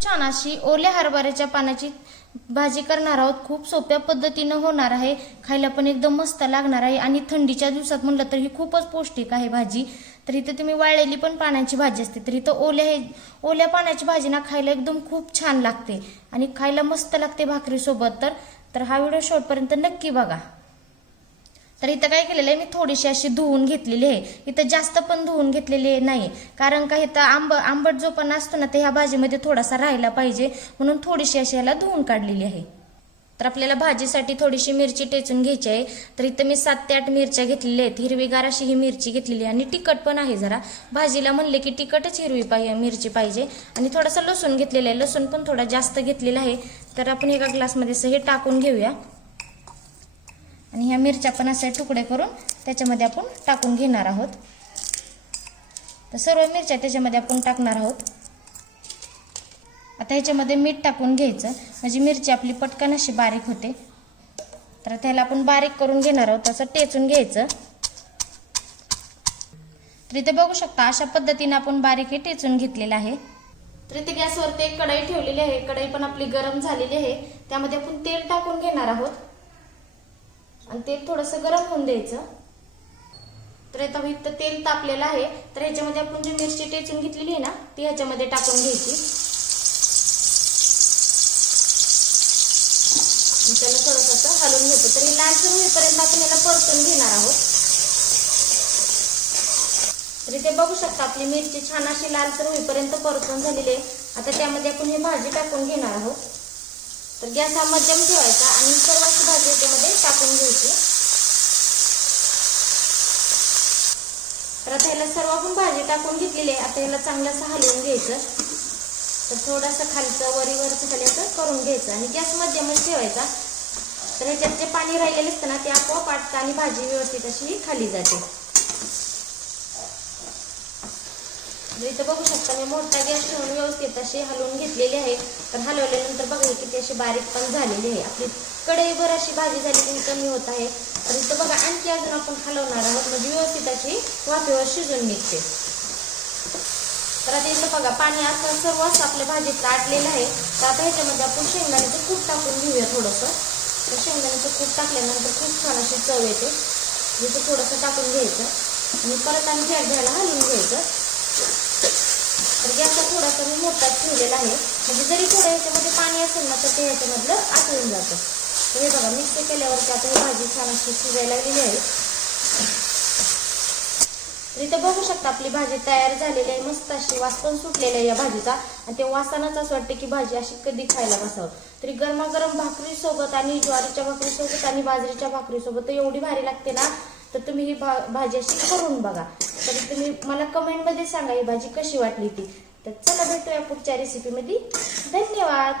खूप छान अशी ओल्या हरभऱ्याच्या पानाची भाजी करणार आहोत. खूप सोप्या पद्धतीनं होणार आहे. खायला पण एकदम मस्त लागणार आहे. आणि थंडीच्या दिवसात म्हणलं तर ही खूपच पौष्टिक आहे भाजी. तर इथं तुम्ही वाळलेली पण पानाची भाजी असते. तर इथं ओल्या हे ओल्या पानाची भाजी ना खायला एकदम खूप छान लागते. आणि खायला मस्त लागते भाकरीसोबत तर. तर हा व्हिडिओ शेवटपर्यंत नक्की बघा. तर इथं काय केलेलं आहे? मी थोडीशी अशी धुवून घेतलेली आहे. इथं जास्त पण धुवून घेतलेली नाही. कारण का इथं आंब आंबट जो पण असतो ना ते ह्या भाजीमध्ये थोडासा राहायला पाहिजे. म्हणून थोडीशी अशी ह्याला धुवून काढलेली आहे. तर आपल्याला भाजीसाठी थोडीशी मिरची टेचून घ्यायची आहे. तर इथं मी सात ते आठ मिरच्या घेतलेल्या आहेत. हिरवीगार अशी ही मिरची घेतलेली आहे. आणि तिखट पण आहे जरा. भाजीला म्हणले की तिखटच हिरवी पाहिजे मिरची पाहिजे. आणि थोडासा लसूण घेतलेला आहे. लसूण पण थोडा जास्त घेतलेला आहे. तर आपण एका ग्लासमध्ये असं हे टाकून घेऊया. आणि ह्या मिरच्या पण असे तुकडे करून त्याच्यामध्ये आपण टाकून घेणार आहोत. तर सर्व मिरच्या त्याच्यामध्ये आपण टाकणार आहोत. आता ह्याच्यामध्ये मीठ टाकून घ्यायचं. म्हणजे मिरची आपली पटकन अशी बारीक होते. तर त्याला आपण बारीक करून घेणार आहोत. तसं टेचून घ्यायचं. तर इथे बघू शकता अशा पद्धतीने आपण बारीक हे टेचून घेतलेलं आहे. तर इथे गॅसवरती एक कढई ठेवलेली आहे. कढई पण आपली गरम झालेली आहे. त्यामध्ये आपण तेल टाकून घेणार आहोत. आणि तेल थोडंसं गरम होऊन द्यायचं. तर आता इथं तेल तापलेलं आहे. तर ह्याच्यामध्ये आपण जी मिरची टेचून घेतलेली आहे ना ती ह्याच्यामध्ये टाकून घ्यायची. त्याला थोडंसं असं हलवून घेतो. तर हे लालसर होईपर्यंत आपण याला परतून घेणार आहोत. तर इथे बघू शकता आपली मिरची छान अशी लालसर होईपर्यंत परतून झालेली आहे. आता त्यामध्ये आपण ही भाजी टाकून घेणार आहोत. तर गॅस हा मध्यम ठेवायचा आणि सर्वच भाजी याच्यामध्ये टाकून घ्यायची. तर आता ह्याला सर्व आपण भाजी टाकून घेतलेली आहे. आता ह्याला चांगलं असं हलवून घ्यायचं. तर थोडंसं खालचं वरीवरचं खाली असं करून घ्यायचं आणि गॅस मध्यमच ठेवायचा. तर ह्याच्यात जे पाणी राहिलेलं असतं ना ते आपोआप आटतं आणि भाजी व्यवस्थित अशी खाली जाते. इथं बघू शकता मी मोठा गॅस ठेवून व्यवस्थित अशी हलवून घेतलेली आहे. पण हलवल्यानंतर बघा किती अशी बारीक पण झालेली आहे. आपली कढईभर अशी भाजी झाली की कमी होत आहे. तर इथं बघा आणखी अजून आपण हलवणार आहोत. म्हणजे व्यवस्थित अशी वाफेवर शिजून निघते. तर आता इथं बघा पाणी असं सर्व असं आपल्या भाजीत आटलेलं आहे. तर आता ह्याच्यामध्ये आपण शेंगदाण्याचं कूट टाकून घेऊया थोडंसं. तर शेंगदाण्याचं कूट टाकल्यानंतर खूप छान अशी चव येते. इथं थोडंसं टाकून घ्यायचं. आणि परत आणि घ्यायला हलवून घ्यायचं. म्हणजे गॅसचा थोडासा मी मोठाच ठेवलेला आहे. म्हणजे जरी थोडं ह्याच्यामध्ये पाणी असेल ना तर ते ह्याच्यामधलं आटवून जातं. हे बघा मिक्स केल्यावरती आता ही भाजी छान अशी शिजायला लागलेली आहे. तर इथं बघू शकता आपली भाजी तयार झालेली आहे. मस्त अशी वास पण सुटलेला आहे या भाजीचा. आणि ते वासानच असं वाटतं की भाजी अशी कधी खायला बसावं. तरी गरमागरम भाकरी सोबत आणि ज्वारीच्या भाकरी सोबत आणि बाजरीच्या भाकरी सोबत तर एवढी भारी लागते ना तर तुम्ही ही भा भाजी अशी करून बघा. तर तुम्ही मला कमेंटमध्ये सांगा ही भाजी कशी वाटली ती? तर चला भेटूया पुढच्या रेसिपीमध्ये धन्यवाद.